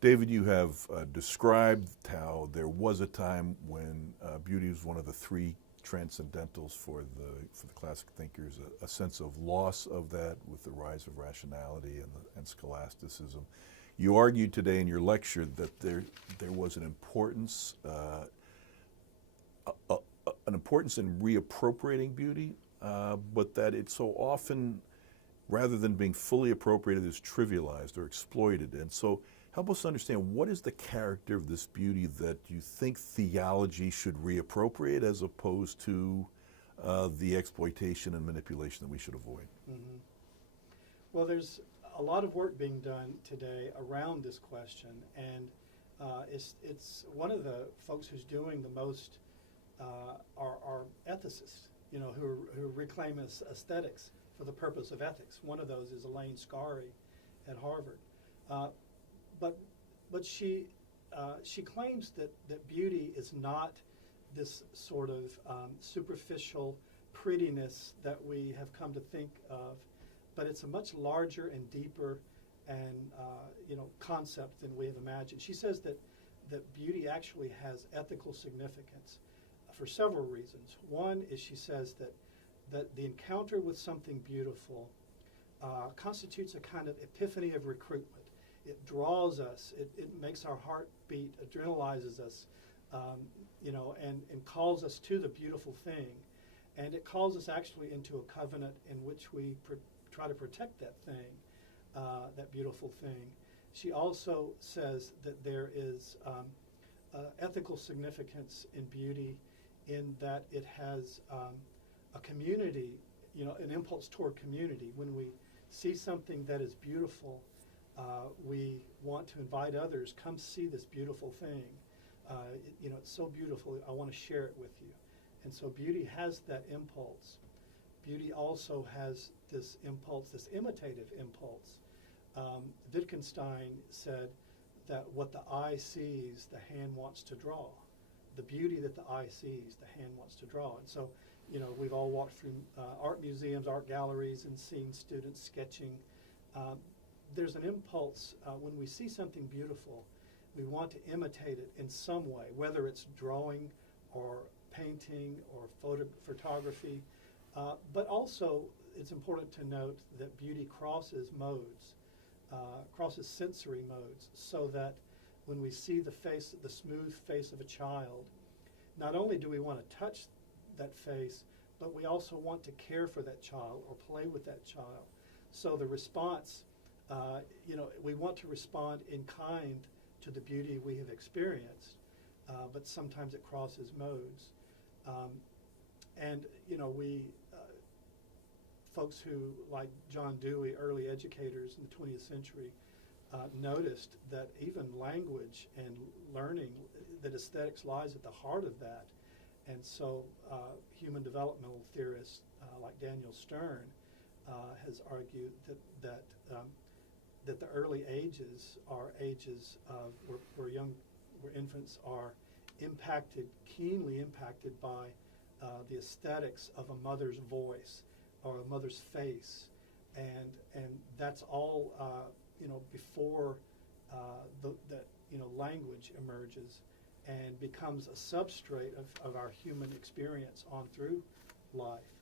David, you have described how there was a time when beauty was one of the three transcendentals for the classic thinkers, a sense of loss of that with the rise of rationality and scholasticism. You argued today in your lecture that there was an importance in reappropriating beauty, but that it so often, rather than being fully appropriated, is trivialized or exploited. And so help us understand, what is the character of this beauty that you think theology should reappropriate as opposed to the exploitation and manipulation that we should avoid? Mm-hmm. Well, there's a lot of work being done today around this question, and it's one of the folks who's doing the most are ethicists, who reclaim aesthetics for the purpose of ethics. One of those is Elaine Scarry at Harvard. But she claims that beauty is not this sort of superficial prettiness that we have come to think of, but it's a much larger and deeper and concept than we have imagined. She says that beauty actually has ethical significance for several reasons. One is, she says that the encounter with something beautiful constitutes a kind of epiphany of recruitment. It draws us, it makes our heart beat, adrenalizes us, and calls us to the beautiful thing. And it calls us actually into a covenant in which we try to protect that thing, that beautiful thing. She also says that there is ethical significance in beauty in that it has a community, an impulse toward community. When we see something that is beautiful, we want to invite others, come see this beautiful thing. It's so beautiful, I want to share it with you. And so beauty has that impulse. Beauty also has this impulse, this imitative impulse. Wittgenstein said that what the eye sees, the hand wants to draw. The beauty that the eye sees, the hand wants to draw. And so, we've all walked through art museums, art galleries, and seen students sketching. There's an impulse when we see something beautiful, we want to imitate it in some way, whether it's drawing or painting or photography. But also, it's important to note that beauty crosses modes, crosses sensory modes, so that when we see the smooth face of a child, not only do we want to touch that face, but we also want to care for that child or play with that child. So the response, we want to respond in kind to the beauty we have experienced, but sometimes it crosses modes. Folks who, like John Dewey, early educators in the 20th century, noticed that even language and learning, that aesthetics lies at the heart of that. And so human developmental theorists like Daniel Stern has argued that the early ages are ages of where infants are keenly impacted by the aesthetics of a mother's voice or a mother's face, and that's all before language emerges and becomes a substrate of our human experience on through life.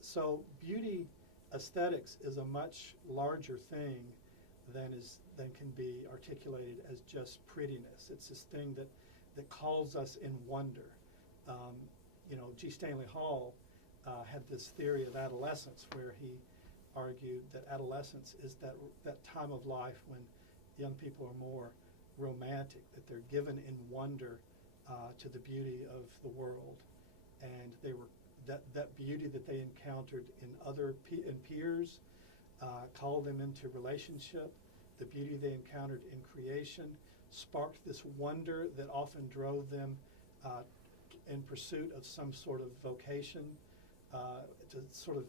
So beauty aesthetics is a much larger thing than can be articulated as just prettiness. It's this thing that calls us in wonder. G. Stanley Hall had this theory of adolescence, where he argued that adolescence is that time of life when young people are more romantic, that they're given in wonder to the beauty of the world, and they were that beauty that they encountered in peers called them into relationship. The beauty they encountered in creation sparked this wonder that often drove them in pursuit of some sort of vocation, to sort of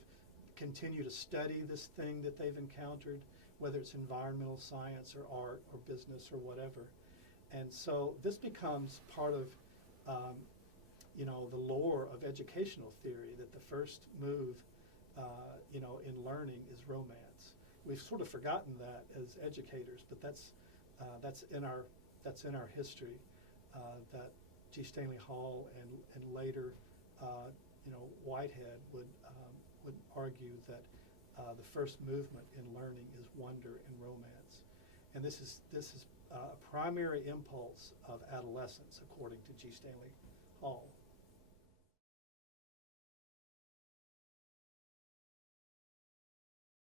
continue to study this thing that they've encountered, whether it's environmental science or art or business or whatever. And so this becomes part of the lore of educational theory, that the first move in learning is romance. We've sort of forgotten that as educators, but that's That's in our history. That G. Stanley Hall and later, Whitehead would argue that the first movement in learning is wonder and romance, and this is a primary impulse of adolescence, according to G. Stanley Hall.